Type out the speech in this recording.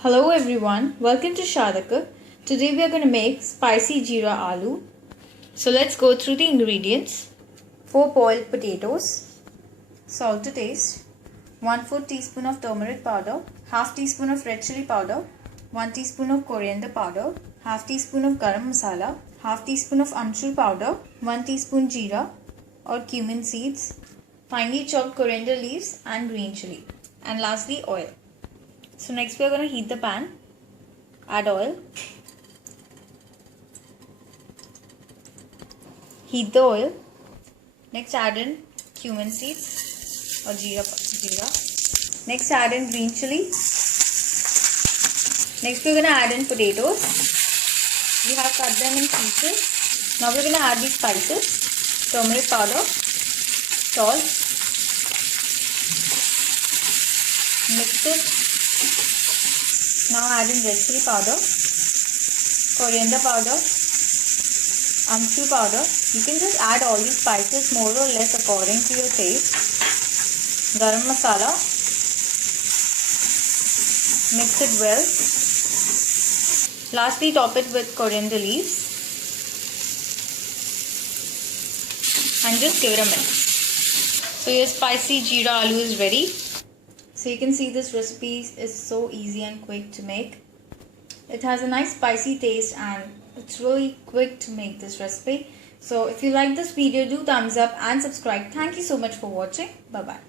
Hello everyone, welcome to Shadaka. Today we are going to make spicy jeera aloo. So let's go through the ingredients. 4 boiled potatoes, salt to taste, 1/4 teaspoon of turmeric powder, half teaspoon of red chili powder, 1 teaspoon of coriander powder, half teaspoon of garam masala, half teaspoon of amchur powder, 1 teaspoon jeera or cumin seeds, finely chopped coriander leaves and green chili, and lastly oil. So next we are going to heat the pan, add oil, heat the oil, next add in cumin seeds or jeera, next add in green chili, next we are going to add in potatoes. We have cut them in pieces. Now we are going to add the spices, turmeric powder, salt, mix it. Now add in red chili powder, coriander powder, amchur powder. You can just add all these spices more or less according to your taste. Garam masala. Mix it well. Lastly, top it with coriander leaves and just give it a mix. So your spicy jeera aloo is ready. So you can see this recipe is so easy and quick to make. It has a nice spicy taste and it's really quick to make this recipe. So if you like this video, do thumbs up and subscribe. Thank you so much for watching. Bye bye.